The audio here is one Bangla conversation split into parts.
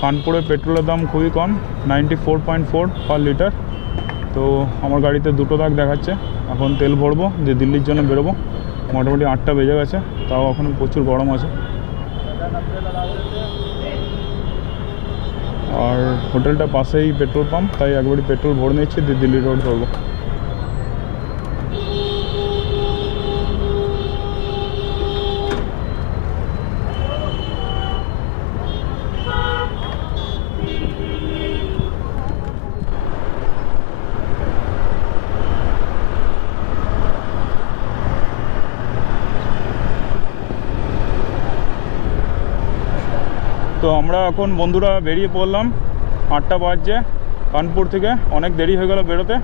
কানপুরে পেট্রোলের দাম খুবই কম, 94.4 পার লিটার। তো আমার গাড়িতে দুটো দাগ দেখাচ্ছে। এখন তেল ভরবো, যে দিল্লির জন্য বেরোবো। মোটামুটি 8টা বেজে গেছে, তাও এখন প্রচুর গরম আছে। আর হোটেলটা পাশেই পেট্রোল পাম্প, তাই একবারই পেট্রোল ভরে নিচ্ছি, দিয়ে দিল্লি রোড ধরবো। তো আমরা এখন বন্ধুরা বেরিয়ে পড়লাম, 8টা বাজছে। কানপুর থেকে অনেক দেরি হয়ে গেল বেরোতে,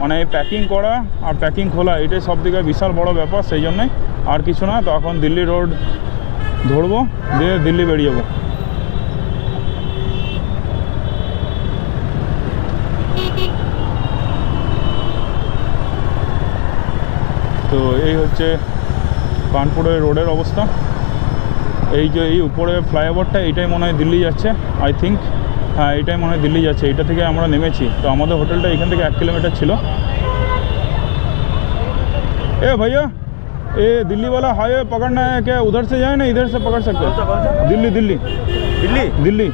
মানে প্যাকিং করা আর প্যাকিং খোলা, এটাই সব থেকে বিশাল বড় ব্যাপার, সেই জন্যই, আর কিছু না। তো এখন দিল্লি রোড ধরবো, দিয়ে দিল্লি বেরিয়ে যাবো। তো এই হচ্ছে কানপুরের রোডের অবস্থা। এই যে এই উপরে ফ্লাইওভারটা, এইটাই মনে হয় দিল্লি যাচ্ছে, আই থিঙ্ক। हाँ एटाई मन है दिल्ली जाच्छे। एटा थेके आमरा नेमेछि। तो आमादेर होटेलटा एखान थेके 1 किलोमीटर छिलो। ए भैया ये दिल्ली वाला हाईवे पकड़ना है क्या? उधर से जाए ना इधर से पकड़ सकते हैं? दिल्ली दिल्ली दिल्ली दिल्ली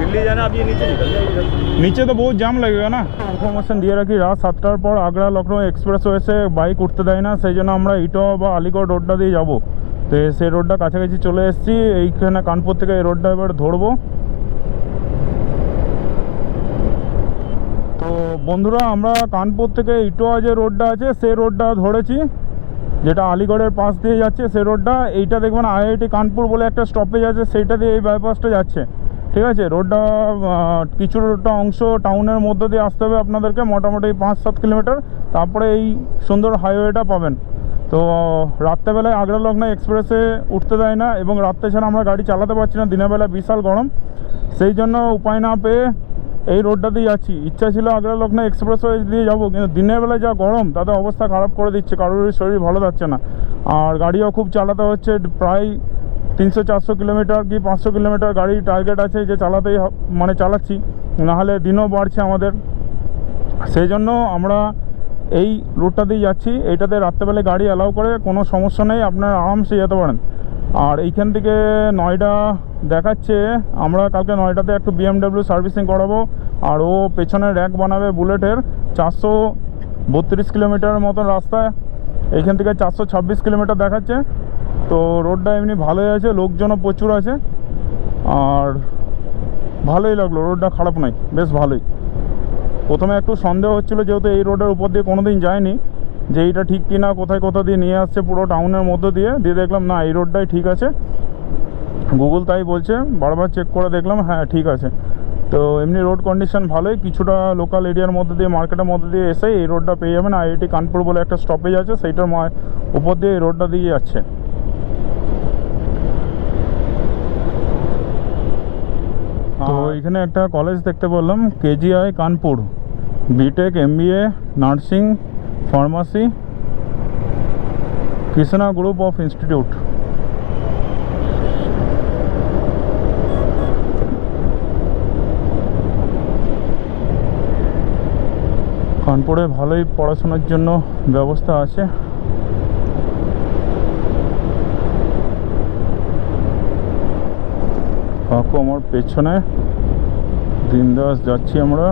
दिल्ली जाना। अब ये नीचे निकल जाए, नीचे तो बहुत जाम लगेगा ना। इनफरमेशन दिए रखी रात 7टार पर आगरा लखनऊ एक्सप्रेसवे से बाइक उठते देय ना, सेई जोन्नो आमरा इटोया बा आलिगढ़ रोडटा दिए जाबो। तो सेई रोडटा काछाकाछि चले एसेछि। एइखाने कानपुर थेके एई रोडटा एबार धरबो। तो बंधुरा आमरा कानपुर थेके इटोया जे रोडटा आछे सेई रोडटा धरेछि, যেটা আলিগড়ের পাশ দিয়ে যাচ্ছে সেই রোডটা। এইটা দেখবেন আইআইটি কানপুর বলে একটা স্টপেজ আছে, সেইটা দিয়ে এই বাইপাসটা যাচ্ছে। ঠিক আছে, রোডটা কিছুটা অংশ টাউনের মধ্যে দিয়ে আসতে হবে আপনাদেরকে, মোটামুটি 5-7 কিলোমিটার, তারপরে এই সুন্দর হাইওয়েটা পাবেন। তো রাত্রেবেলায় আগ্রা লখনউ এক্সপ্রেসে উঠতে দেয় না, এবং রাত্রে ছাড়া আমরা গাড়ি চালাতে পারছি না, দিনের বেলা বিশাল গরম, সেই জন্য উপায় না পেয়ে এই রোডটা দিয়ে যাচ্ছি। ইচ্ছা ছিল আগ্রা লখনউ এক্সপ্রেসওয়ে দিয়ে যাবো, কিন্তু দিনের বেলায় যা গরম তাতে অবস্থা খারাপ করে দিচ্ছে, কারোর শরীর ভালো যাচ্ছে না। আর গাড়িও খুব চালাতে হচ্ছে, প্রায় 300-400 কিলোমিটার কি 500 কিলোমিটার গাড়ি টার্গেট আছে যে চালাতেই, মানে চালাচ্ছি, নাহলে দিনও বাড়ছে আমাদের। সেই জন্য আমরা এই রুটটা দিয়ে যাচ্ছি। এইটাতে রাত্রেবেলায় গাড়ি অ্যালাউ করে, কোনো সমস্যা নেই, আপনারা আরামসে যেতে পারেন। আর এইখান থেকে নয়ডা দেখাচ্ছে, আমরা কালকে নয়ডাতে একটু BMW সার্ভিসিং করাবো, আর ও পেছনে র্যাক বানাবে বুলেটের। 432 কিলোমিটারের মতন রাস্তা, এইখান থেকে 426 কিলোমিটার দেখাচ্ছে। তো রোডটা এমনি ভালোই আছে, লোকজনও প্রচুর আছে, আর ভালোই লাগলো, রোডটা খারাপ নয়, বেশ ভালোই। প্রথমে একটু সন্দেহ হচ্ছিলো, যেহেতু এই রোডের উপর দিয়ে কোনো দিন যায়নি, যে এইটা ঠিক কিনা, কোথায় কোথা দিয়ে নিয়ে আসছে পুরো টাউনের মধ্য দিয়ে দেখলাম না এই রোডটাই ঠিক আছে, গুগল তাই বলছে, বারবার চেক করে দেখলাম, হ্যাঁ ঠিক আছে। তো এমনি রোড কন্ডিশন ভালোই, কিছুটা লোকাল এরিয়ার মধ্যে দিয়ে, মার্কেটের মধ্যে দিয়ে এসে এই রোডটা পেয়ে যাবেন। আইআইটি কানপুর বলে একটা স্টপেজ আছে, সেইটার উপর দিয়ে এই রোডটা দিয়ে যাচ্ছে। তো এখানে একটা কলেজ দেখতে পেলাম, KGI Kanpur, BTech, MBA, nursing, pharmacy, Krishna group of institute. কানপুরে ভালোই পড়াশোনার জন্য ব্যবস্থা আছে। কাকু আমার পেছনে, দিনদাস যাচ্ছি আমরা।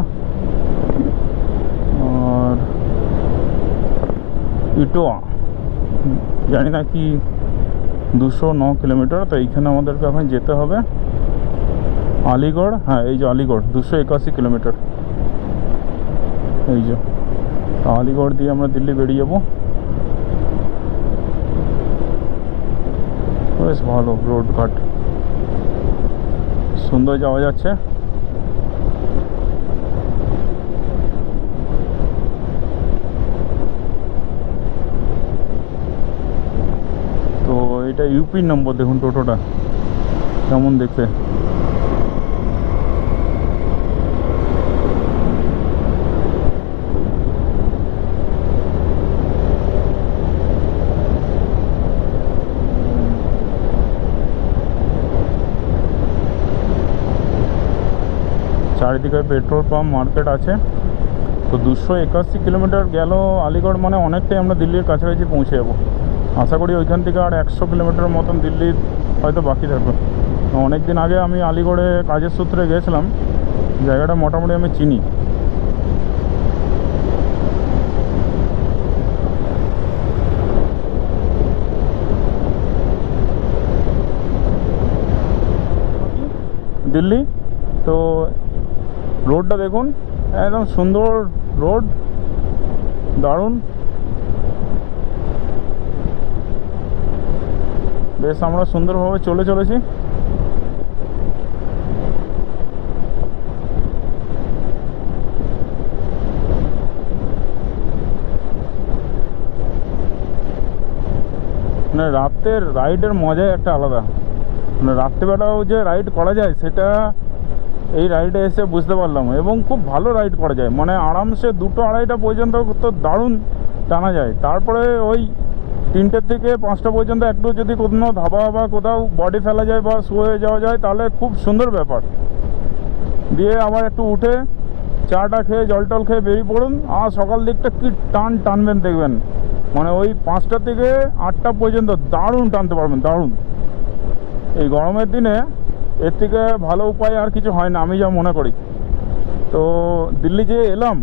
আর ইটোয়া জানি না কি 209 কিলোমিটার, তো এইখানে আমাদেরকে এখন যেতে হবে। আলিগড়, হ্যাঁ এই যে আলিগড় 281 কিলোমিটার, এই যে আলিগড় দিয়ে আমরা দিল্লি বেরিয়ে যাবো। বেশ ভালো রোড ঘাট, সুন্দর যাওয়া যাচ্ছে। তো এটা ইউপির নম্বর, দেখুন টোটোটা কেমন দেখতে। চারিদিকে পেট্রোল পাম্প মার্কেট আছে। তো 281 কিলোমিটার গেল আলিগড়, মানে অনেকটাই আমরা দিল্লির কাছাকাছি পৌঁছে যাবো। আশা করি ওইখান থেকে আর 100 কিলোমিটার মতন দিল্লির হয়তো বাকি থাকবে। অনেক দিন আগে আমি আলিগড়ে কাজের সূত্রে গেছিলাম, জায়গাটা মোটামুটি আমি চিনি। দিল্লি তো রোডটা দেখুন, একদম সুন্দর রোড, দারুণ। বেশ আমরা সুন্দরভাবে চলেছি। মানে রাতের রাইডের মজাই একটা আলাদা। মানে রাত্রেবেলাও যে রাইড করা যায় সেটা এই রাইডে এসে বুঝতে পারলাম, এবং খুব ভালো রাইড করা যায়। মানে আরামসে 2-2:30 পর্যন্ত তো দারুণ টানা যায়। তারপরে ওই 3টে থেকে 5টা পর্যন্ত একটু যদি কোনো ধাবা বা কোথাও বডি ফেলা যায় বা শুয়ে যাওয়া যায় তাহলে খুব সুন্দর ব্যাপার। দিয়ে আবার একটু উঠে চাটা খেয়ে জল টল খেয়ে বেরিয়ে পড়ুন, আর সকাল দিকটা কি টানবেন দেখবেন। মানে ওই 5টা থেকে 8টা পর্যন্ত দারুণ টানতে পারবেন, দারুণ। এই গরমের দিনে এর থেকে ভালো উপায় আর কিছু হয় না আমি যা মনে করি। তো দিল্লি যে এলাম,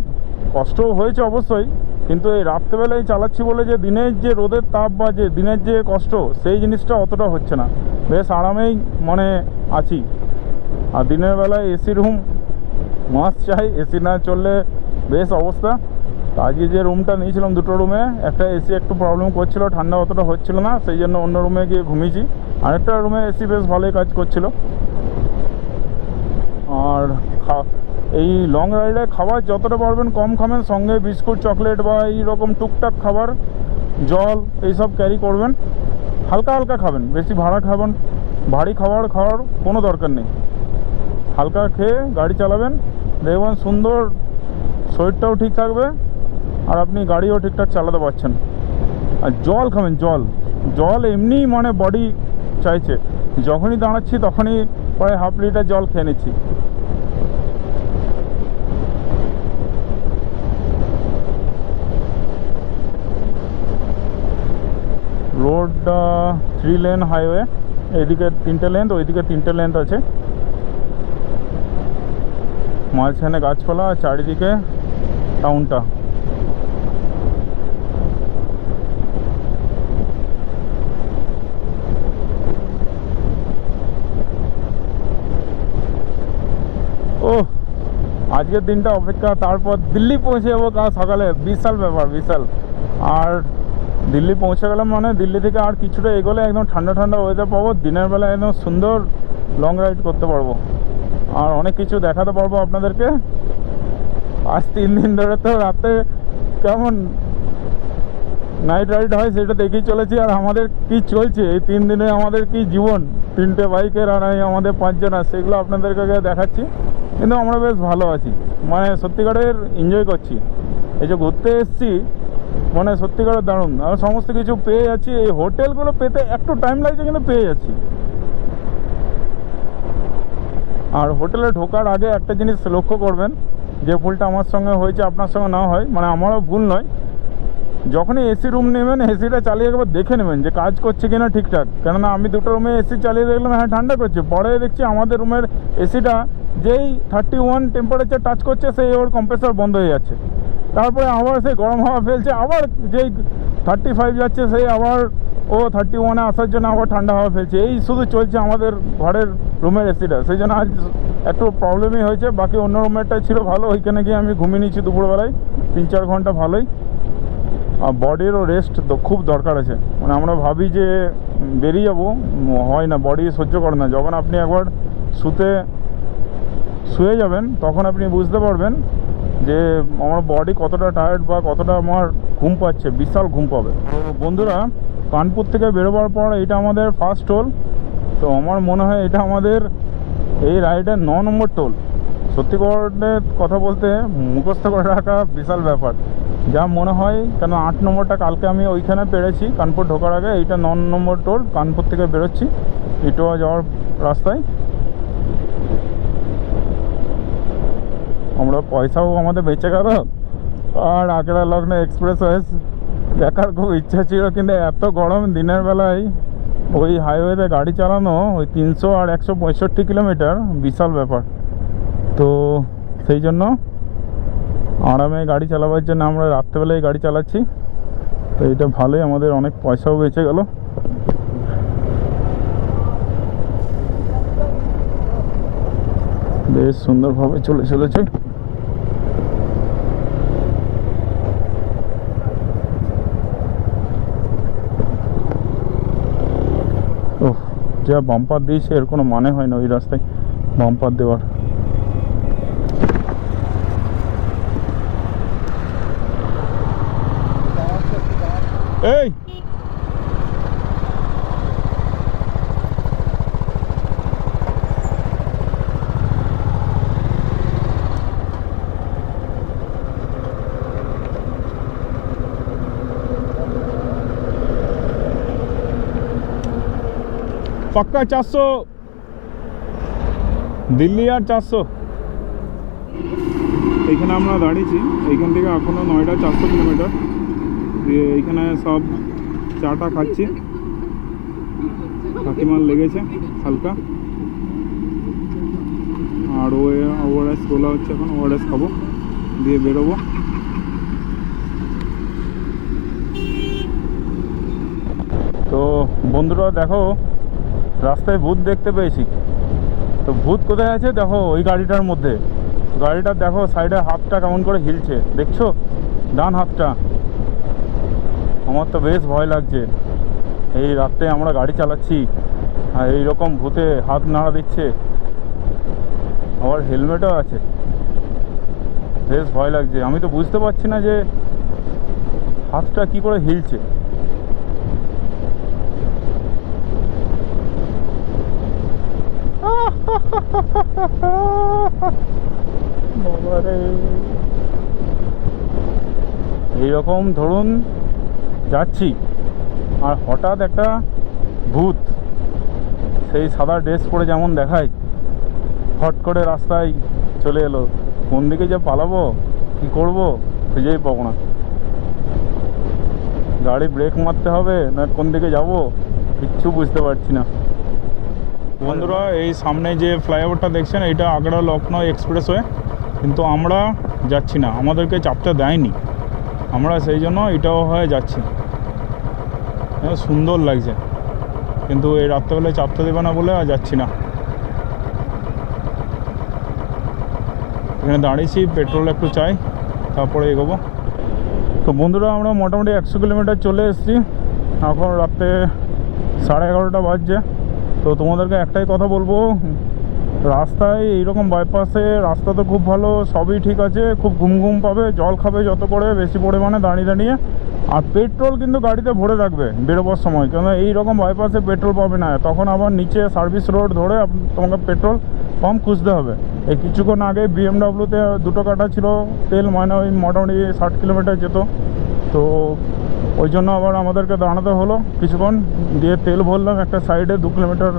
কষ্ট হয়েছে অবশ্যই, কিন্তু এই রাত্রেবেলায় চালাচ্ছি বলে যে দিনের যে রোদের তাপ বা যে দিনের যে কষ্ট, সেই জিনিসটা অতটা হচ্ছে না। বেশ আরামেই মানে আছি। আর দিনের বেলায় এসি রুম মাস্ট চাই, এসি না চললে বেশ অবস্থা। তো আজকে যে রুমটা নিয়েছিলাম, 2টো রুমে, একটা এসি একটু প্রবলেম করছিল, ঠান্ডা অতটা হচ্ছিল না, সেই জন্য অন্য রুমে গিয়ে ঘুমিয়েছি। আরেকটা রুমে এসি বেশ ভালোই কাজ করছিল। আর এই লং রাইডে খাবার যতটা পারবেন কম খাবেন, সঙ্গে বিস্কুট চকলেট বা এই রকম টুকটাক খাবার, জল এইসব ক্যারি করবেন। হালকা হালকা খাবেন, বেশি ভারী খাবার খাওয়ার কোনো দরকার নেই। হালকা খেয়ে গাড়ি চালাবেন, দেখবেন সুন্দর, শরীরটাও ঠিক থাকবে আর আপনি গাড়িও ঠিকঠাক চালাতে পারছেন। আর জল খাবেন, জল এমনি মানে বডি চাইছে। যখনই দাঁড়াচ্ছি তখনই প্রায় ½ লিটার জল খেয়ে নিচ্ছি। রোডটা 3 লেন হাইওয়ে, এদিকে 3টে লেন, ওইদিকে 3টে লেন আছে। মাঝখানে গাছপালা আর চারিদিকে টাউনটা। ও আজকের দিনটা অপেক্ষা, তারপর দিল্লি পৌঁছে যাবো কাল সকালে, বিশাল ব্যাপার, বিশাল। আর দিল্লি পৌঁছে গেলাম মানে দিল্লি থেকে আর কিছুটা এগোলে একদম ঠান্ডা ঠান্ডা ওয়েদার পাবো, দিনের বেলা একদম সুন্দর লং রাইড করতে পারবো আর অনেক কিছু দেখাতে পারবো আপনাদেরকে। আজ 3 দিন ধরে তো রাতে কেমন নাইট রাইড হয় সেটা দেখেই চলেছি। আর আমাদের কি চলছে এই 3 দিনে, আমাদের কি জীবন, 3টে বাইকের আর আমাদের 5 জন, সেগুলো আপনাদেরকে দেখাচ্ছি। কিন্তু আমরা বেশ ভালো আছি, মানে সত্যিকারের এনজয় করছি। এই যে ঘুরতে এসেছি, মানে সত্যিকারের দারুণ। আর সমস্ত কিছু পেয়ে যাচ্ছি। এই হোটেলগুলো পেতে একটু টাইম লাগছে, কিন্তু পেয়ে যাচ্ছি। আর হোটেলে ঢোকার আগে একটা জিনিস লক্ষ্য করবেন, যে ভুলটা আমার সঙ্গে হয়েছে আপনার সঙ্গে না হয়, মানে আমারও ভুল নয়, যখনই এসি রুম নেবেন এসিটা চালিয়ে একবার দেখে নেবেন যে কাজ করছে কিনা ঠিকঠাক। কেননা আমি 2টো রুমে এসি চালিয়ে দেখলাম হ্যাঁ ঠান্ডা করছে, পরে দেখছি আমাদের রুমের এসিটা যেই 31 টেম্পারেচার টাচ করছে সেই ওর কম্প্রেসার বন্ধ হয়ে যাচ্ছে। তারপরে আবার সেই গরম হাওয়া ফেলছে, আবার যেই 35 যাচ্ছে সেই আবার ও 31-এ আসার জন্য আবার ঠান্ডা হাওয়া ফেলছে। এই শুধু চলছে আমাদের ঘরের রুমের এসিটা, সেই জন্য আজ একটু প্রবলেমই হয়েছে। বাকি অন্য রুমেরটাই ছিল ভালো, ওইখানে গিয়ে আমি ঘুমিয়ে নিচ্ছি দুপুরবেলায় 3-4 ঘন্টা ভালোই। আর বডিরও রেস্ট খুব দরকার আছে। মানে আমরা ভাবি যে বেরিয়ে যাবো, হয় না, বডি সহ্য করে না। যখন আপনি একবার শুয়ে যাবেন তখন আপনি বুঝতে পারবেন যে আমার বডি কতটা টায়ার্ড বা কতটা আমার ঘুম পাচ্ছে, বিশাল ঘুম পাবে। তো বন্ধুরা, কানপুর থেকে বেরোবার পর এটা আমাদের ফার্স্ট টোল। তো আমার মনে হয় এটা আমাদের এই রাইডের 9 নম্বর টোল। সত্যি করে কথা বলতে মুখস্থ করে রাখা বিশাল ব্যাপার, যা মনে হয়। কেন 8 নম্বরটা কালকে আমি ওইখানে পেরেছি কানপুর ঢোকার আগে। এইটা 9 নম্বর টোল, কানপুর থেকে বেরোচ্ছি ইটোয়া যাওয়ার রাস্তায়। আমরা পয়সাও আমাদের বেঁচে গেল, আর আগরা লগ্ন এক্সপ্রেসওয়ে দেখার খুব ইচ্ছা ছিল, কিন্তু এত গরম দিনের বেলায় ওই হাইওয়েতে গাড়ি চালানো, ওই 300 আর 165 কিলোমিটার বিশাল ব্যাপার। তো সেই জন্য আরামে গাড়ি চালাবার জন্য আমরা রাত্রেবেলায় গাড়ি চালাচ্ছি। তো এটা ভালোই, আমাদের অনেক পয়সাও বেঁচে গেল। বেশ সুন্দরভাবে চলেছে। ওহ, যা বাম্পার দিয়েছে এর কোনো মানে হয় না ওই রাস্তায় বাম্পার দেওয়ার। এই पक्का 400 दिल्ली আর 400। এখানে আমরা দাঁড়িয়েছি, এইখান থেকে এখনো নয়ডা 400 কিলোমিটার। দিয়ে এইখানে সব চাটা খাচ্ছি, কাকিমার লেগেছে হালকা, আর ওআরএস বলা হচ্ছে, এখন ওআরএস খাবো, দিয়ে বেরোবো। তো বন্ধুরা দেখো, রাস্তায় ভূত দেখতে পেয়েছি। তো ভূত কোথায় আছে দেখো, ওই গাড়িটার মধ্যে। গাড়িটা দেখো সাইডে হাতটা কেমন করে হিলছে, দেখছো ডান হাতটা। আমার তো বেশ ভয় লাগছে, এই রাত্রে আমরা গাড়ি চালাচ্ছি আর এইরকম ভূতে হাত নাড়া দিচ্ছে, আবার হেলমেটও আছে। বেশ ভয় লাগছে, আমি তো বুঝতে পারছি না যে হাতটা কি করে হিলছে। এইরকম ধরুন যাচ্ছি, আর হঠাৎ একটা ভূত সেই সাদা ড্রেস পরে যেমন দেখায়, হট করে রাস্তায় চলে এলো। কোন দিকে যে পালাবো, কি করব খুঁজেই পাবো না। গাড়ি ব্রেক মারতে হবে না কোন দিকে যাব কিচ্ছু বুঝতে পারছি না। বন্ধুরা এই সামনে যে ফ্লাইওভারটা দেখছেন, এইটা আগ্রা লখনৌ এক্সপ্রেসওয়ে, কিন্তু আমরা যাচ্ছি না, আমাদেরকে চাপতে দেয়নি, আমরা সেই জন্য এটাও হয়ে যাচ্ছি। সুন্দর লাগছে, কিন্তু এই রাত্রেবেলায় চাপতে দেবে না বলে আর যাচ্ছি না। এখানে দাঁড়িয়েছি, পেট্রোল একটু চাই, তারপরে এগোবো। তো বন্ধুরা আমরা মোটামুটি 100 কিলোমিটার চলে এসেছি, এখন রাত্রে 11:30 বাজছে। তো তোমাদেরকে একটাই কথা বলবো, রাস্তায় এইরকম বাইপাসে রাস্তা তো খুব ভালো, সবই ঠিক আছে, খুব ঘুম পাবে, জল খাবে যত করে বেশি পরিমাণে দাঁড়িয়ে দাঁড়িয়ে, আর পেট্রোল কিন্তু গাড়িতে ভরে রাখবে বেরোবার সময়, কেন এইরকম বাইপাসে পেট্রোল পাবে না, তখন আবার নিচে সার্ভিস রোড ধরে তোমাকে পেট্রোল পাম্প খুঁজতে হবে। এই কিছুক্ষণ আগে বিএমডাব্লিউতে 2 কাটা ছিল তেল, মানে ওই মোটামুটি 60 কিলোমিটার যেত, তো ওই জন্য আবার আমাদেরকে দাঁড়াতে হলো কিছুক্ষণ, দিয়ে তেল ভরলাম একটা সাইডে 2 কিলোমিটার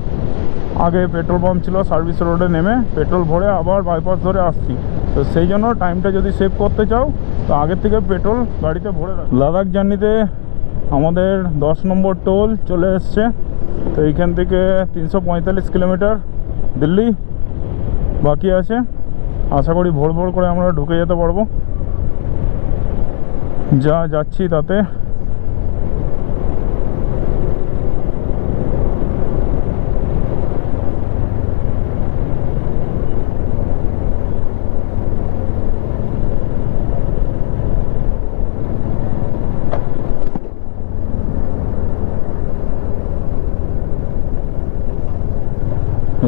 আগে পেট্রোল পাম্প ছিল, সার্ভিস রোডে নেমে পেট্রোল ভরে আবার বাইপাস ধরে আসছি। তো সেই জন্য টাইমটা যদি সেভ করতে চাও তো আগের থেকে পেট্রোল গাড়িতে ভরে রাখো। লাদাখ জার্নিতে আমাদের 10 নম্বর টোল চলে এসছে। তো এইখান থেকে 345 কিলোমিটার দিল্লি বাকি আছে, আশা করি ভোর ভোর করে আমরা ঢুকে যেতে পারবো। যা যাচ্ছি তাতে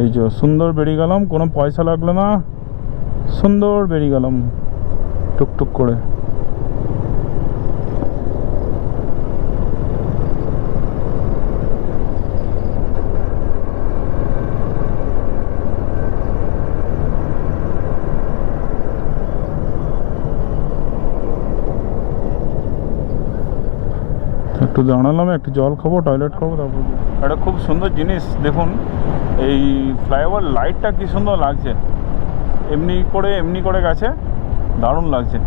এই যে সুন্দর বেরিয়ে গেলাম, কোনো পয়সা লাগলো না, সুন্দর বেরিয়ে গেলাম টুকটুক করে। একটু দাঁড়ালাম, একটু জল খাবো, টয়লেট খাবো, তারপর একটা খুব সুন্দর জিনিস দেখুন, এই ফ্লাইওভার লাইটটা কি সুন্দর লাগছে, এমনি করে গেছে, দারুণ লাগছে।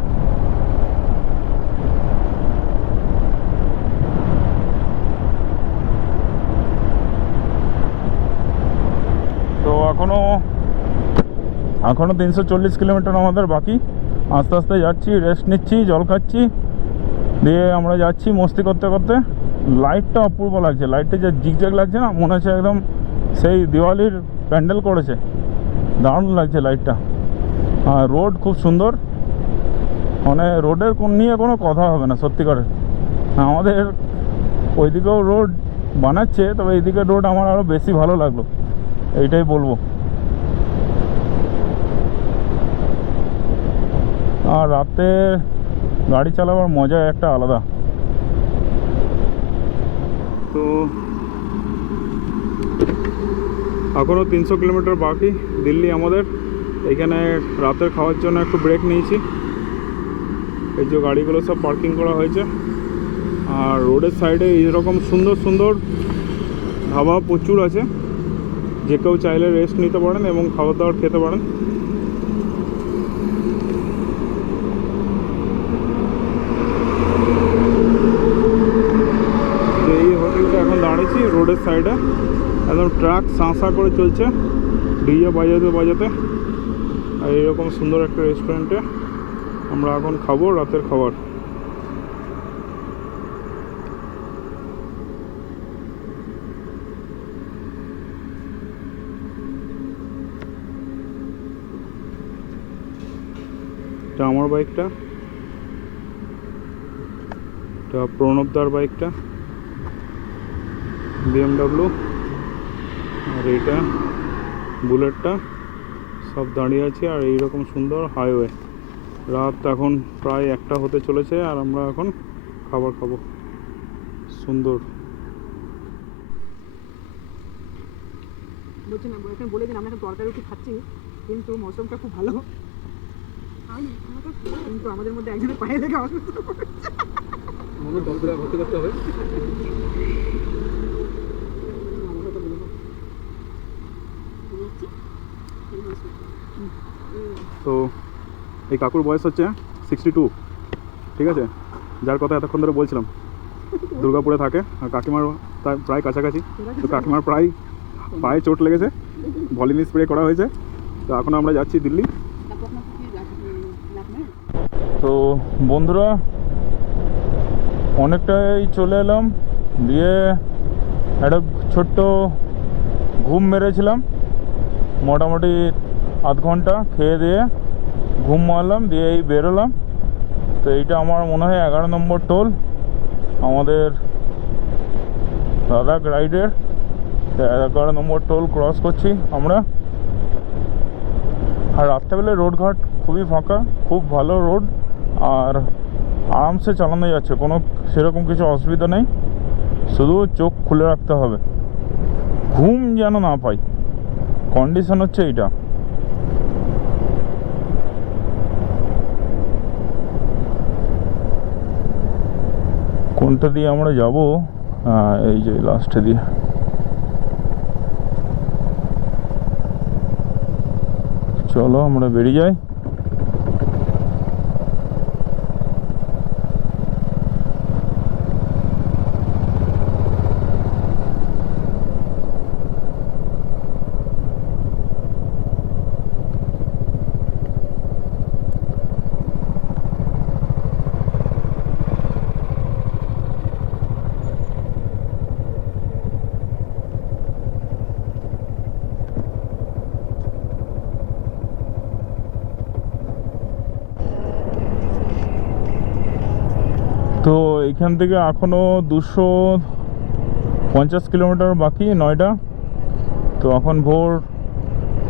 তো এখনও 340 কিলোমিটার আমাদের বাকি। আস্তে আস্তে যাচ্ছি, রেস্ট নিচ্ছি, জল খাচ্ছি, দিয়ে আমরা যাচ্ছি মস্তি করতে করতে। লাইটটা অপূর্ব লাগছে, লাইটটা যে জিগজ্যাগ লাগছে না, মনে হচ্ছে একদম সেই দিওয়ালির প্যান্ডেল করেছে, দারুণ লাগছে লাইটটা। আর রোড খুব সুন্দর, মানে রোডের নিয়ে কোনো কথা হবে না সত্যি করে। আমাদের ওইদিকেও রোড বানাচ্ছে, তবে এইদিকের রোড আমার আরও বেশি ভালো লাগলো, এইটাই বলবো। আর রাতে গাড়ি চালাবার মজা একটা আলাদা। তো এখনও 300 কিলোমিটার বাকি দিল্লি আমাদের। এইখানে রাতের খাওয়ার জন্য একটু ব্রেক নিয়েছি। এই যে গাড়িগুলো সব পার্কিং করা হয়েছে, আর রোডের সাইডে এইরকম সুন্দর সুন্দর ধাবা প্রচুর আছে, যে কেউ চাইলে রেস্ট নিতে পারেন এবং খাবার দাবার খেতে পারেন। এই হোটেলটা এখন দাঁড়িয়েছি রোডের সাইডে, একদম ট্রাক সাঁ করে চলছে ডিজে বাজাতে বাজাতে। আর এইরকম সুন্দর একটা রেস্টুরেন্টে আমরা এখন খাবো রাতের খাবার। এটা আমার বাইকটা, এটা প্রণবদার বাইকটা BMW, আর এইটা বুলেটটা, সব দাঁড়িয়ে আছে। আর এইরকম সুন্দর হাইওয়ে। রাত এখন প্রায় 1টা হতে চলেছে, আর আমরা এখন খাবার খাবো সুন্দর। বলছি না, বলে দিন আমরা এখন তরকারি রুটি খাচ্ছি, কিন্তু মৌসুমটা খুব ভালো, কিন্তু আমাদের মধ্যে একজনের পায়ে লেগে অসুস্থ ভর্তি করতে হবে। তো এই কাকুর বয়স হচ্ছে 62, ঠিক আছে, যার কথা এতক্ষণ ধরে বলছিলাম। দুর্গাপুরে থাকে, আর কাকিমার প্রায় কাছাকাছি। তো কাকিমার প্রায় পায়ে চোট লেগেছে, ভলিনি স্প্রে করা হয়েছে। তো এখন আমরা যাচ্ছি দিল্লি। তো বন্ধুরা, অনেকটাই চলে এলাম, দিয়ে একটা ছোট্ট ঘুম মেরেছিলাম, মোটামুটি আধ ঘন্টা খেয়ে দিয়ে ঘুম মারলাম, দিয়ে এই বেরোলাম। তো এইটা আমার মনে হয় 11 নম্বর টোল আমাদের লাদাখ রাইডের। 11 নম্বর টোল ক্রস করছি আমরা। আর রাত্রেবেলা রোডঘাট খুবই ফাঁকা, খুব ভালো রোড, আর আরামসে চালানো যাচ্ছে, কোনো সেরকম কিছু অসুবিধা নেই। শুধু চোখ খুলে রাখতে হবে, ঘুম যেন না পাই, কন্ডিশন হচ্ছে এইটা। কোনটা দিয়ে আমরা যাব? এই যে লাস্টে দিয়ে। চলো আমরা বেরিয়ে যাই। তো এইখান থেকে এখনও 250 কিলোমিটার বাকি, 9টা। তো এখন ভোর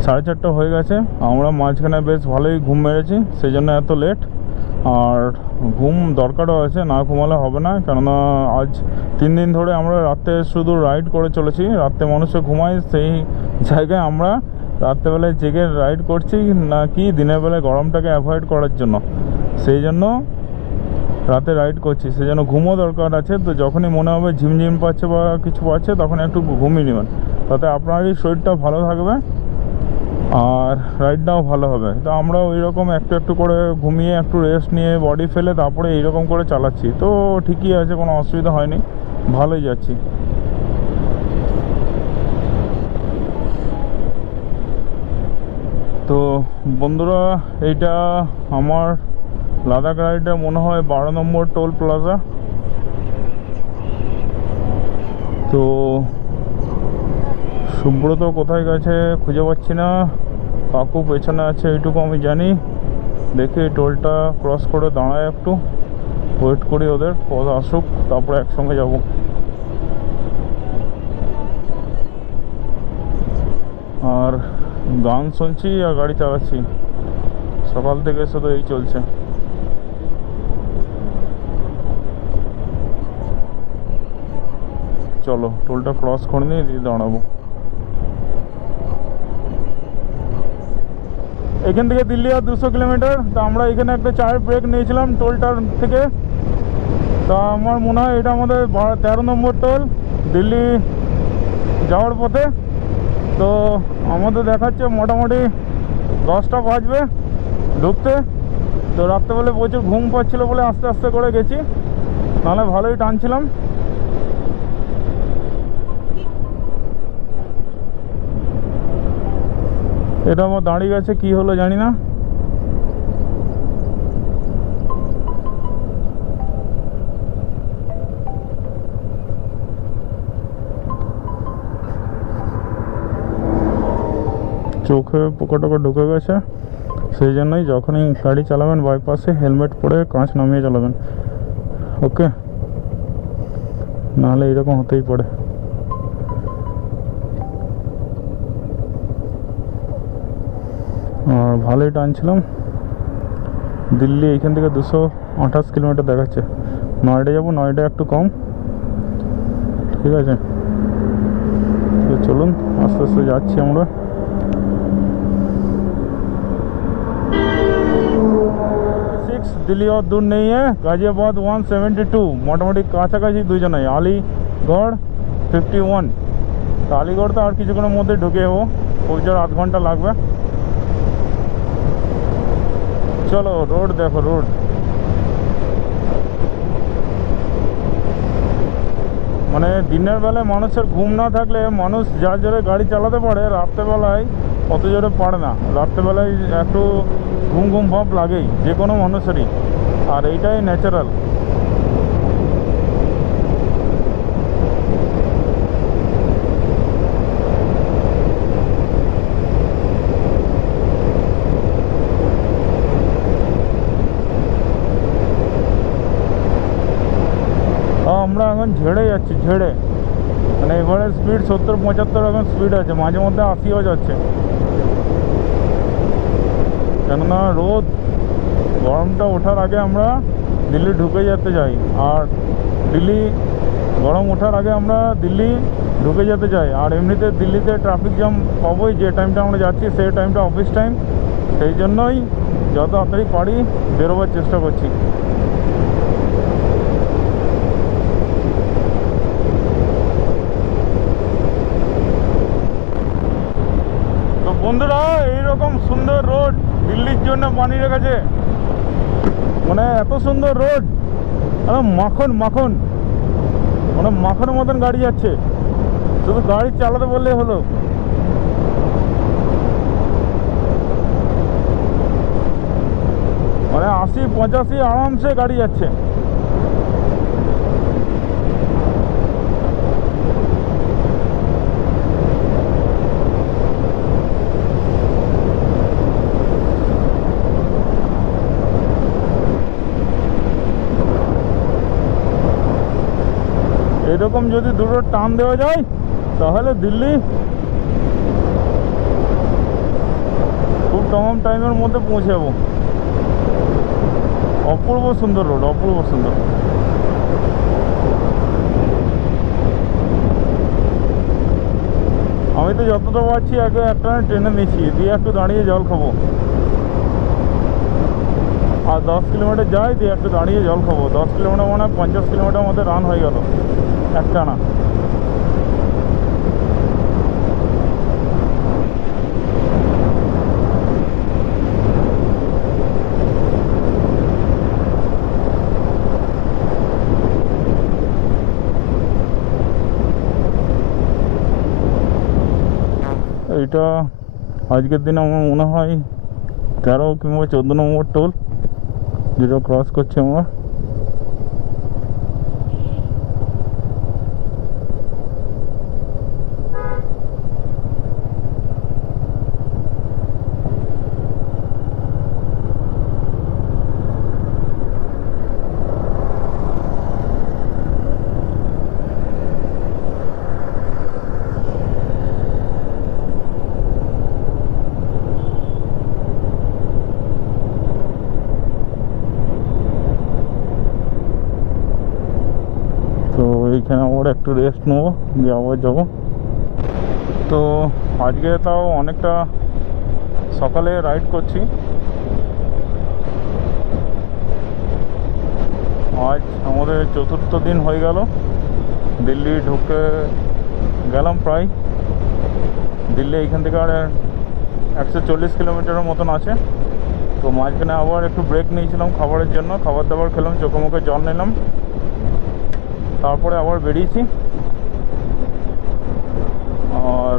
4:30 হয়ে গেছে। আমরা মাঝখানে বেশ ভালোই ঘুম মেরেছি, সেই জন্য এত লেট। আর ঘুম দরকারও আছে, না ঘুমালে হবে না, কেননা আজ 3 দিন ধরে আমরা রাতে শুধু রাইড করে চলেছি। রাতে মানুষে ঘুমায়, সেই জায়গায় আমরা রাত্রেবেলায় জেগে রাইড করছি নাকি দিনের বেলায় গরমটাকে অ্যাভয়েড করার জন্য, সেই জন্য রাতে রাইড করছি। সেই জন্য ঘুমও দরকার আছে। তো যখনই মনে হবে ঝিমঝিম পাচ্ছে বা কিছু পাচ্ছে, তখন একটু ঘুমিয়ে নেবেন, তাতে আপনারই শরীরটা ভালো থাকবে। আর রাইডটাও ভালো হবে। তো আমরা ওই রকম একটু একটু করে ঘুমিয়ে একটু রেস্ট নিয়ে বডি ফেলে তারপরে এইরকম করে চালাচ্ছি, তো ঠিকই আছে, কোনো অসুবিধা হয়নি, ভালোই যাচ্ছি। তো বন্ধুরা, এইটা আমার লাদাখ রাইডে মনে হয় 12 নম্বর টোল প্লাজা। তো সুব্রত কোথায় গেছে খুঁজে পাচ্ছি না, কাকু পেছনে আছে এইটুকু আমি জানি। দেখি টোলটা ক্রস করে দাঁড়ায়, একটু ওয়েট করি ওদের পথ আসুক, তারপরে একসঙ্গে যাব। আর গান শুনছি আর গাড়ি চালাচ্ছি, সকাল থেকে শুধু এই চলছে। চলো টোলটা ক্রস করে নিয়ে দিয়ে দাঁড়াবো। এখান থেকে দিল্লি আর 200 কিলোমিটার। তা আমরা এখানে একটা চায়ের ব্রেক নিয়েছিলাম টোলটার থেকে। তা আমার মনে হয় এটা আমাদের 13 নম্বর টোল দিল্লি যাওয়ার পথে। তো আমাদের দেখাচ্ছে মোটামুটি 10টা বাজবে ঢুকতে। তো রাত্রেবেলা প্রচুর ঘুম পাচ্ছিলো বলে আস্তে আস্তে করে গেছি, নাহলে ভালোই টানছিলাম। এটা আমার দাঁড়িয়ে গেছে, কি হলো জানি না। চোখে পোকা টোকা ঢুকে গেছে, সেই জন্যই যখনই গাড়ি চালাবেন বাইপাসে হেলমেট পরে কাঁচ নামিয়ে চালাবেন, ওকে, নাহলে এরকম হতেই পারে। আর ভালোই টানছিলাম। দিল্লি এইখান থেকে 228 কিলোমিটার দেখাচ্ছে। নয়ডা যাবো, নয়ডা একটু কম, ঠিক আছে। তো চলুন আস্তে আস্তে যাচ্ছি আমরা। दिल्ली और दूर नहीं है। गाजियाबाद 172, মোটামুটি কাছাকাছি দুজনেই। আলিগড় 51। তো আলিগড় তো আর কিছুক্ষণের মধ্যে ঢুকে যাবো, পৌঁছার আধ ঘন্টা লাগবে। চলো রোড দেখো, রোড মানে দিনের বেলায় মানুষের ঘুম না থাকলে মানুষ যার জোরে গাড়ি চালাতে পারে, রাত্রেবেলায় অত জোরে পারে না। রাত্রেবেলায় একটু ঘুম ঘুম ভাব লাগেই যে কোনো মানুষেরই, আর এইটাই ন্যাচারাল। আমরা এখন ঝেড়ে যাচ্ছি, ঝেড়ে, মানে এবারে স্পিড 70-75 এখন স্পিড আছে, মাঝে মধ্যে 80ও যাচ্ছে। কেননা রোদ গরমটা ওঠার আগে আমরা দিল্লি ঢুকে যেতে চাই, আর দিল্লি গরম ওঠার আগে আমরা দিল্লি ঢুকে যেতে চাই। আর এমনিতে দিল্লিতে ট্রাফিক জ্যাম পাবোই, যে টাইমটা আমরা যাচ্ছি সেই টাইমটা অফিস টাইম, সেই জন্যই যত তাড়াতাড়ি পারি বেরোবার চেষ্টা করছি। বন্ধুরা, এইরকম সুন্দর রোড দিল্লির জন্য বানিয়ে রেখেছে, মানে এত সুন্দর রোড, মাখন মাখন, মানে মাখনের মতন গাড়ি যাচ্ছে, শুধু গাড়ি চালাতে বললেই হলো। মানে 80-85 আরামসে গাড়ি যাচ্ছে। এরকম যদি দুটো টান দেওয়া যায় তাহলে দিল্লি খুব কম টাইমের মধ্যে পৌঁছে যাবো। অপূর্ব সুন্দর রোড, অপূর্ব সুন্দর। আমি তো যতটা পাচ্ছি আগে একটা ট্রেনে নিচ্ছি, দিয়ে একটু দাঁড়িয়ে জল খাবো, আর 10 কিলোমিটার যাই দিয়ে একটু দাঁড়িয়ে জল খাবো। 10 কিলোমিটার মানে 50 কিলোমিটার মধ্যে রান হয়ে গেল একটানা। এটা আজকের দিনে আমার মনে হয় 13 কিংবা 14 নম্বর টোল যেটা ক্রস করছে আমরা। তো এইখানে আবার একটু রেস্ট নেবো, দিয়ে আবার যাবো। তো আজকে তাও অনেকটা সকালে রাইড করছি। আজ আমাদের 4র্থ দিন হয়ে গেল। দিল্লি ঢুকে গেলাম প্রায়। দিল্লি এইখান থেকে আর 140 কিলোমিটারের মতন আছে। তো মাঝখানে আবার একটু ব্রেক নিয়েছিলাম খাবারের জন্য, খাবার দাবার খেলাম, চোখে মুখে জল নিলাম, তারপরে আবার বেরিয়েছি। আর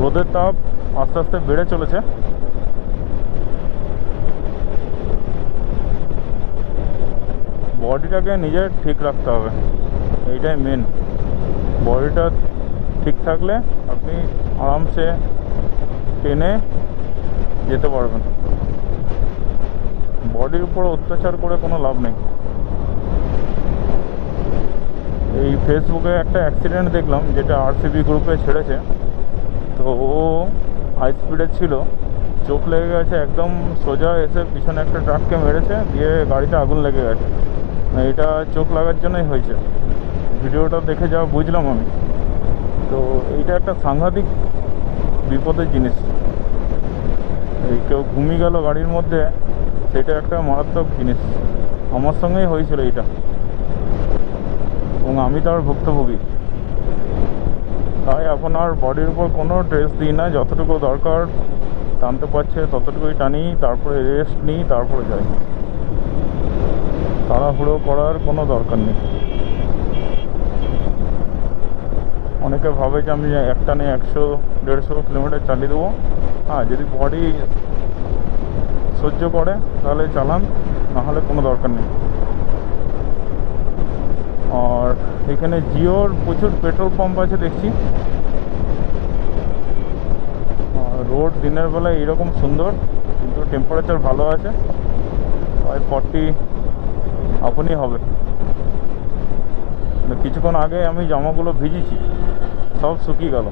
রোদের তাপ আস্তে আস্তে বেড়ে চলেছে। বডিটাকে নিজে ঠিক রাখতে হবে, এইটাই মেন। বডিটা ঠিক থাকলে আপনি আরামসে ট্রেনে যেতে পারবেন। বডির উপর অত্যাচার করে কোনো লাভ নেই। এই ফেসবুকে একটা অ্যাক্সিডেন্ট দেখলাম, যেটা আরসিবি গ্রুপে ছেড়েছে। তো ও হাই স্পিডে ছিল, চোখ লেগে গেছে, একদম সোজা এসে পিছনে একটা ট্রাককে মেরেছে, দিয়ে গাড়িতে আগুন লেগে গেছে। এটা চোখ লাগার জন্যই হয়েছে। ভিডিওটা দেখে যা বুঝলাম আমি। তো এইটা একটা সাংঘাতিক বিপদের জিনিস। এই কেউ ঘুমিয়ে গেল গাড়ির মধ্যে, সেটা একটা মারাত্মক জিনিস। আমার সঙ্গেই হয়েছিল এইটা, এবং আমি তার ভুক্তভোগী। তাই এখন আর বডির উপর কোনো ড্রেস দিই না, যতটুকু দরকার টানতে পারছে ততটুকুই টানি, তারপরে রেস্ট নিই, তারপরে যাই। তাড়াহুড়ো করার কোনো দরকার নেই। অনেকে ভাবে যে আমি একটানে 100-150 কিলোমিটার চালিয়ে দেবো। হ্যাঁ, যদি বডি সহ্য করে তাহলে চালান, নাহলে কোনো দরকার নেই। আর এখানে জিওর প্রচুর পেট্রোল পাম্প আছে দেখছি। রোড দিনের বেলায় এরকম সুন্দর, কিন্তু টেম্পারেচার ভালো আছে, প্রায় 40 আপনি হবে। কিছুক্ষণ আগে আমি জামাগুলো ভিজিয়েছি, সব শুকিয়ে গেল।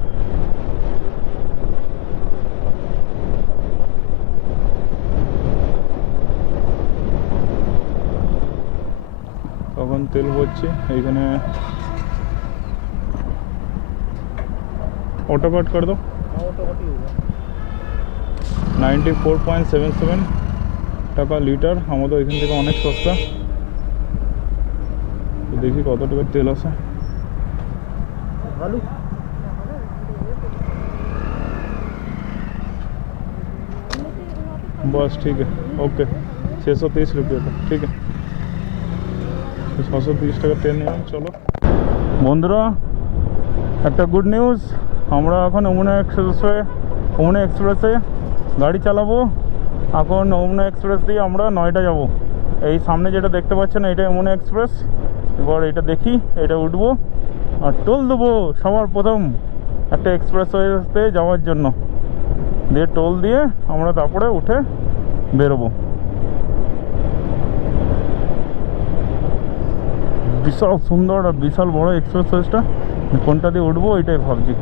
তখন তেল ভরছি এইখানে। ऑटो कट कर दो। 94.77 টাকা লিটার, আমাদের এখান থেকে অনেক সস্তা। তো দেখি কত টাকার তেল আছে। बस ठीक है, ओके। 630 रुपये का, ठीक है। 630 টাকা তেল নিলাম। চলো বন্ধুরা, একটা গুড নিউজ। আমরা এখন যমুনা এক্সপ্রেসে গাড়ি চালাবো। এখন যমুনা এক্সপ্রেস দিয়ে আমরা নয়ডা যাব। এই সামনে যেটা দেখতে পাচ্ছেন এটা যমুনা এক্সপ্রেস। এবার এটা দেখি, এটা উঠবো আর টোল দেবো সবার প্রথম একটা এক্সপ্রেসওয়েতে যাওয়ার জন্য। দিয়ে টোল দিয়ে আমরা তারপরে উঠে বেরোবো। বিশাল সুন্দর আর বিশাল বড় এক্সপ্রেসওয়েটা, কোনটা দিয়ে উঠবো এটাই ভাবছি।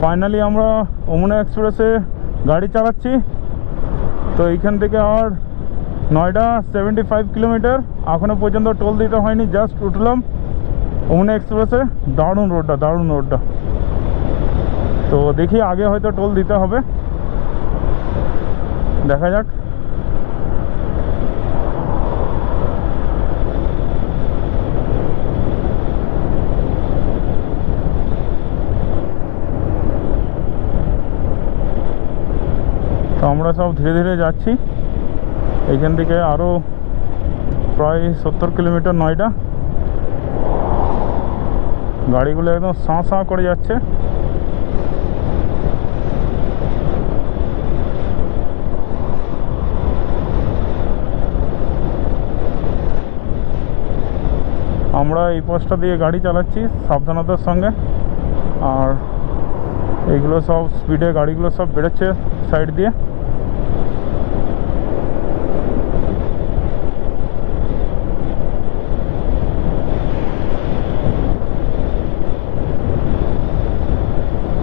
ফাইনালি আমরা যমুনা এক্সপ্রেসে গাড়ি চালাচ্ছি। তো এইখান থেকে আর নয়ডা 75 কিলোমিটার, এখনও পর্যন্ত টোল দিতে হয়নি, জাস্ট উঠলাম যমুনা এক্সপ্রেসে। দারুণ রোডটা, দারুণ রোডটা। তো দেখি আগে হয়তো টোল দিতে হবে, দেখা যাক। তো আমরা সব ধীরে ধীরে যাচ্ছি। এইখান থেকে আরও প্রায় 70 কিলোমিটার নয়ডা। গাড়িগুলো একদম সাঁ সাঁ করে যাচ্ছে। আমরা এই পাশটা দিয়ে গাড়ি চালাচ্ছি সাবধানতার সঙ্গে, আর এইগুলো সব স্পিডে গাড়িগুলো সব বেরোচ্ছে সাইড দিয়ে।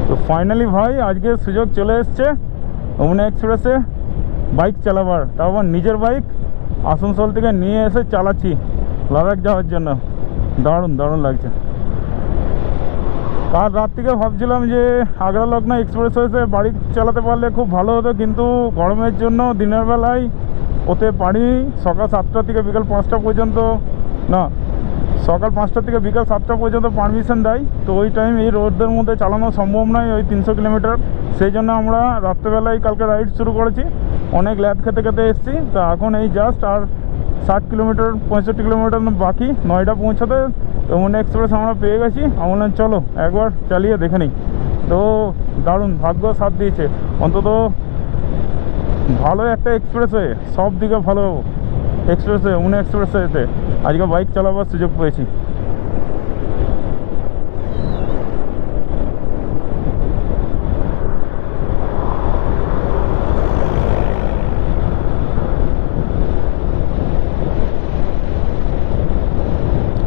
তো ফাইনালি ভাই আজকে সুযোগ চলে এসছে যমুনা এক্সপ্রেসে বাইক চালাবার, তাও আবার নিজের বাইক আসানসোল থেকে নিয়ে এসে চালাচ্ছি লাদাখ যাওয়ার জন্য। দারুণ দারুণ লাগছে। কাল রাত থেকে ভাবছিলাম যে আগ্রা লখনৌ এক্সপ্রেসওয়েতে বাড়ি চালাতে পারলে খুব ভালো হতো, কিন্তু গরমের জন্য দিনের বেলায় ওতে পারিনি। সকাল 7টা থেকে বিকাল 5টা পর্যন্ত, না সকাল 5টা থেকে বিকাল 7টা পর্যন্ত পারমিশন দেয়। তো ওই টাইম এই রোডদের মধ্যে চালানো সম্ভব নয়, ওই 300 কিলোমিটার। সেই জন্য আমরা রাত্রেবেলায় কালকে রাইড শুরু করেছি, অনেক ল্যাদ খেতে খেতে এসেছি। তো এখন এই জাস্ট আর 60 কিলোমিটার 65 কিলোমিটার বাকি নয়ডা পৌঁছাতে। যমুনা এক্সপ্রেস আমরা পেয়ে গেছি। আমরা বললাম চলো একবার চালিয়ে দেখে নিই। তো দারুণ ভাগ্য সাথ দিয়েছে, অন্তত ভালো একটা এক্সপ্রেসওয়ে, সব দিকে ভালো এক্সপ্রেসওয়ে যমুনা এক্সপ্রেসওয়েতে আজকে বাইক চালাবার সুযোগ পেয়েছি।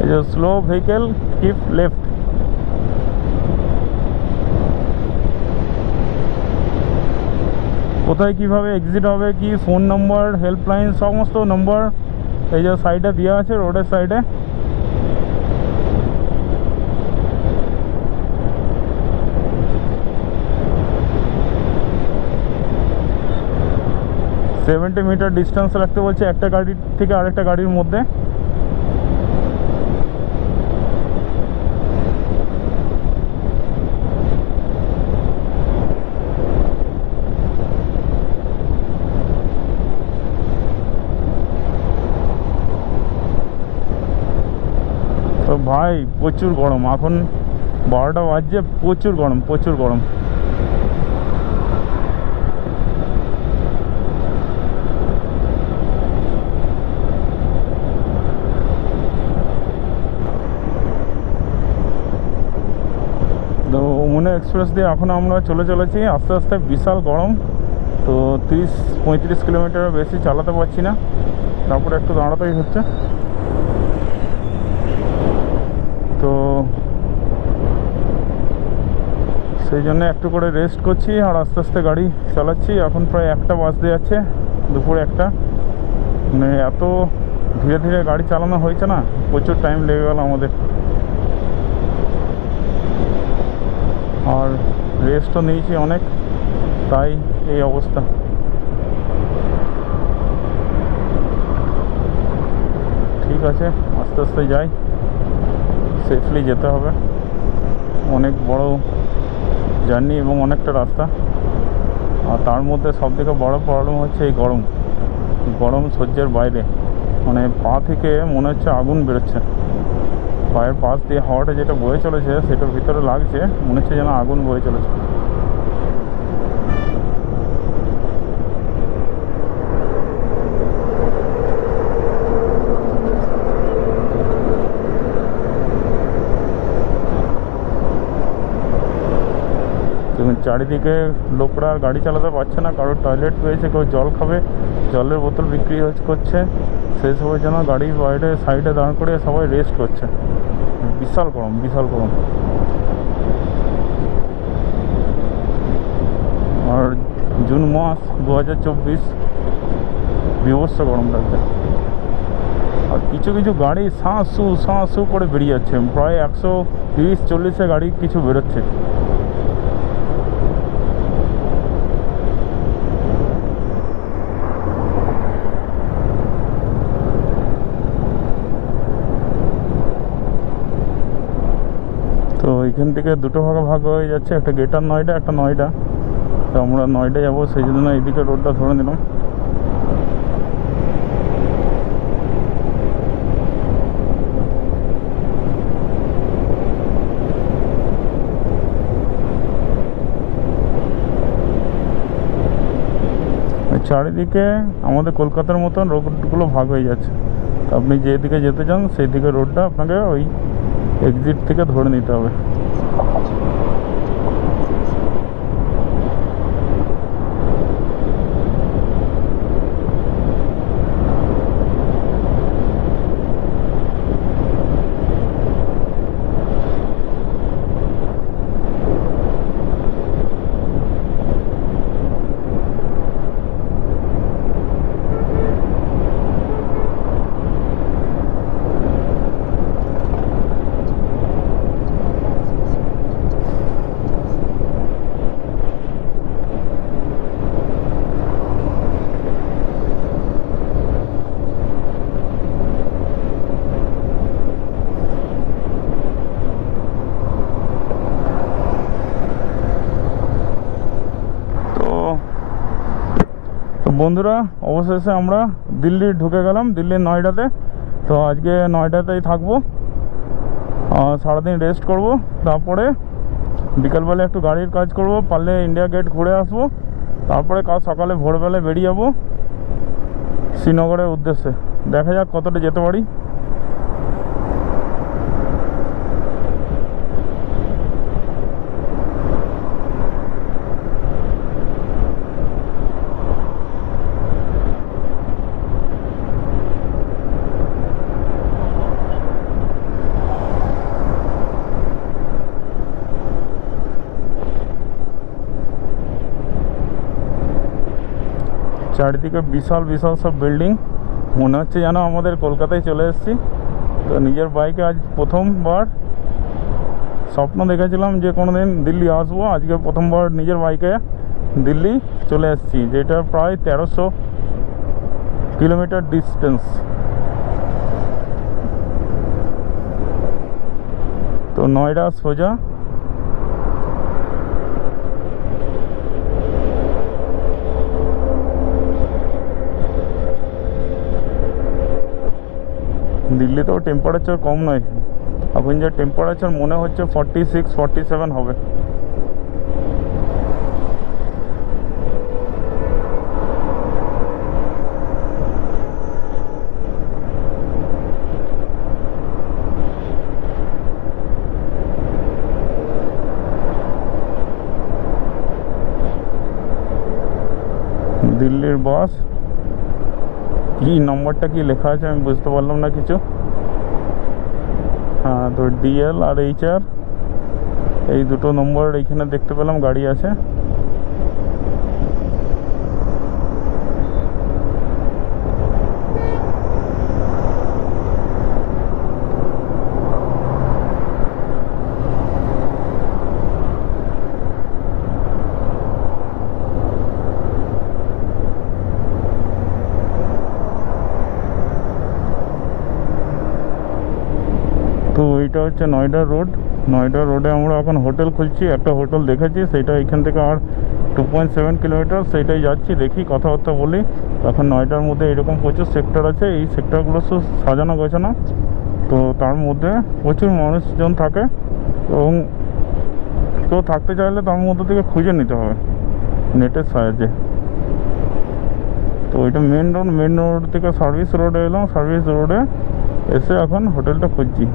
এই যে স্লো ভেহিকেল কিপ লেফট। কোথায় কিভাবে এক্সিট হবে, কি ফোন নম্বর, হেল্পলাইন, সমস্ত নম্বর এই যে সাইডে দেওয়া আছে রোডের সাইডে। সেভেন্টি মিটার ডিস্টেন্স রাখতে বলছে একটা গাড়ির থেকে আরেকটা গাড়ির মধ্যে। তো ভাই প্রচুর গরম, এখন 12টা বাজছে, প্রচুর গরম প্রচুর গরম। তো যমুনা এক্সপ্রেস দিয়ে এখন আমরা চলেছি আস্তে আস্তে। বিশাল গরম, তো 30-35 কিলোমিটার বেশি চালাতে পারছি না, তারপরে একটু দাঁড়াতেই হচ্ছে। তো সেই জন্য একটু করে রেস্ট করছি আর আস্তে আস্তে গাড়ি চালাচ্ছি। এখন প্রায় 1টা বাজতে যাচ্ছে, দুপুর 1টা। মানে এত ধীরে ধীরে গাড়ি চালানো হয়েছে না, প্রচুর টাইম লেগে গেল আমাদের। আর রেস্টও নিয়েছি অনেক, তাই এই অবস্থা। ঠিক আছে, আস্তে আস্তে যাই, সেফলি যেতে হবে। অনেক বড় জার্নি এবং অনেকটা রাস্তা। আর তার মধ্যে সবথেকে বড় প্রবলেম হচ্ছে এই গরম। গরম সহ্যের বাইরে, মানে পা থেকে মনে হচ্ছে আগুন বেরোচ্ছে। পায়ের পাশ দিয়ে হাওয়াটা যেটা বয়ে চলেছে সেটার ভিতরে লাগছে, মনে হচ্ছে যেন আগুন বয়ে চলেছে। দেখুন চারিদিকে লোকরা গাড়ি চালাতে পারছে না, কারোর টয়লেট পেয়েছে, কেউ জল খাবে, জলের বোতল বিক্রি করছে। সেই সবের জন্য গাড়ির বাইরে সাইডে দাঁড় করে সবাই রেস্ট করছে। বিশাল গরম বিশাল গরম। আর জুন মাস 2024, বিভৎস গরম লাগছে। আর কিছু কিছু গাড়ি সাঁ সু করে বেরিয়ে যাচ্ছে, প্রায় 130-40-এ গাড়ি কিছু বেরোচ্ছে। তো এইখান থেকে দুটো ভাগ হয়ে যাচ্ছে, একটা গ্রেটার নয়ডা, একটা নয়ডা। তো আমরা নয়ডা যাবো, সেই জন্য এইদিকে রোডটা ধরে নিলাম। চারিদিকে আমাদের কলকাতার মতন রোডগুলো ভাগ হয়ে যাচ্ছে, তো আপনি যেদিকে যেতে চান সেই দিকে রোডটা আপনাকে ওই এক্সিট থেকে ধরে নিতে হবে। তো বন্ধুরা, অবশেষে আমরা দিল্লি ঢুকে গেলাম, দিল্লির নয়ডাতে। তো আজকে নয়ডাতেই থাকবো, সারাদিন রেস্ট করব, তারপরে বিকালবেলা একটু গাড়ির কাজ করব, পারলে ইন্ডিয়া গেট ঘুরে আসবো, তারপরে কাল সকালে ভোরবেলায় বেরিয়ে যাবো শ্রীনগরের উদ্দেশ্যে। দেখা যাক কতটা যেতে পারি। চারিদিকে বিশাল বিশাল সব বিল্ডিং, মনে হচ্ছে যেন আমাদের কলকাতায় চলে এসেছি। তো নিজের বাইকে আজ প্রথমবার, স্বপ্ন দেখেছিলাম যে কোনো দিন দিল্লি আসবো, আজকে প্রথমবার নিজের বাইকে দিল্লি চলে এসেছি, যেটা প্রায় 1300 কিলোমিটার ডিস্টেন্স। তো নয়ডা সোজা। দিল্লিতেও টেম্পারেচার কম নয়, এখন যে টেম্পারেচার মনে হচ্ছে 46 47 হবে। দিল্লির বাস, কি নম্বরটা কি লেখা আছে আমি বুঝতে পারলাম না কিছু। হ্যাঁ, তো ডিএল আর HR এই দুটো নম্বর এইখানে দেখতে পেলাম গাড়ি আছে। তো এইটা হচ্ছে নয়ডা রোড। নয়ডা রোডে আমরা এখন হোটেল খুঁজছি, একটা হোটেল দেখেছি, সেটা এখান থেকে আর 2.7 কিলোমিটার, সেইটাই যাচ্ছি। দেখি কথাবার্তা বলি। এখন নয়ডার মধ্যে এরকম প্রচুর সেক্টর আছে, এই সেক্টরগুলো সব সাজানো গোছানো, তো তার মধ্যে প্রচুর মানুষজন থাকে, এবং কেউ থাকতে চাইলে তার মধ্যে থেকে খুঁজে নিতে হবে নেটের সাহায্যে। তো এটা মেন রোড, মেন রোড থেকে সার্ভিস রোডে এলাম, সার্ভিস রোডে এসে এখন হোটেলটা খুঁজছি।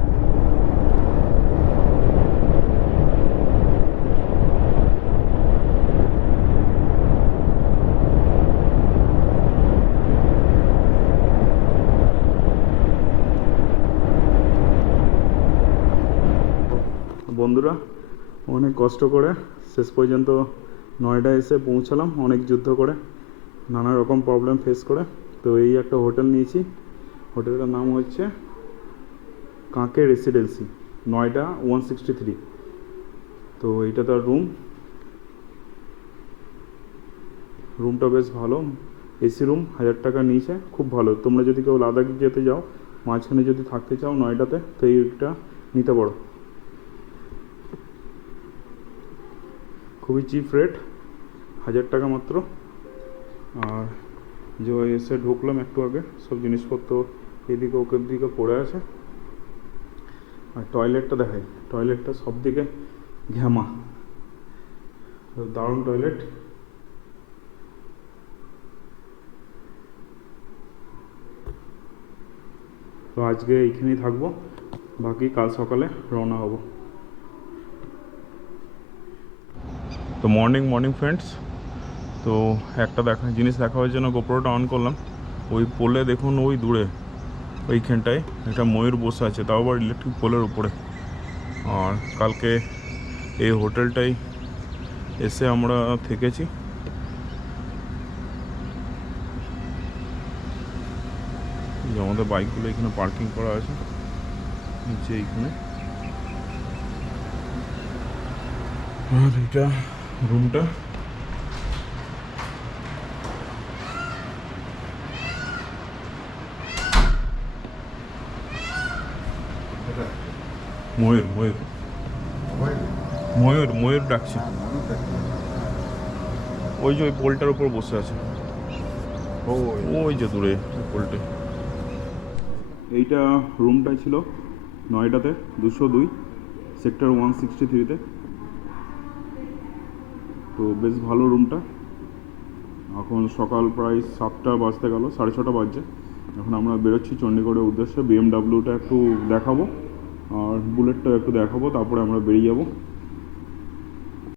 বন্ধুরা, অনেক কষ্ট করে শেষ পর্যন্ত নয়ডা এসে পৌঁছালাম, অনেক যুদ্ধ করে, নানা রকম প্রবলেম ফেস করে। তো এই একটা হোটেল নিয়েছি, হোটেলটার নাম হচ্ছে কাঁকে রেসিডেন্সি, নয়ডা 163। তো এইটা তার রুমটা বেশ ভালো, এসি রুম, 1000 টাকা নিয়েছে, খুব ভালো। তোমরা যদি কেউ লাদাখ যেতে যাও, মাঝখানে যদি থাকতে চাও নয়ডাতে, তো এইটা নিতে পারো, খুবই চিপ রেট, 1000 টাকা মাত্র। আর যে এসে ঢুকলাম একটু আগে, সব জিনিসপত্র এদিকে ওকের দিকে পড়ে আছে। আর টয়লেটটা দেখাই, টয়লেটটা সব দিকে ঘ্যামা, দারুণ টয়লেট। আজকে এইখানেই থাকবো, বাকি কাল সকালে রওনা হব। তো মর্নিং ফ্রেন্ডস, তো একটা জিনিস দেখার জন্য গোপ্রোটা অন করলাম। ওই পোলে দেখুন, ওই দূরে ওইখানটায় একটা ময়ূর বসে আছে, তাও আবার ইলেকট্রিক পোলের উপরে। আর কালকে এই হোটেলটাই এসে আমরা থেকেছি। আমাদের বাইকগুলো এখানে পার্কিং করা আছে নিচে এইখানে। আর এটা রুমটা। ময়ূর ময়ূর ময়ূর ময়ূর ডাকছে, ওই যে ওই পোলটার উপর বসে আছে, ওই যে দূরে পোলটে। এইটা রুমটাই ছিল নয়ডাতে 202 সেক্টর 163-তে। তো বেশ ভালো রুমটা। এখন সকাল প্রায় 7টা বাজতে গেল, 6:30 বাজছে। এখন আমরা বেরোচ্ছি চণ্ডীগড়ের উদ্দেশ্যে। বিএমডাব্লিউটা একটু দেখাবো আর বুলেটটা একটু দেখাবো, তারপরে আমরা বেরিয়ে যাব।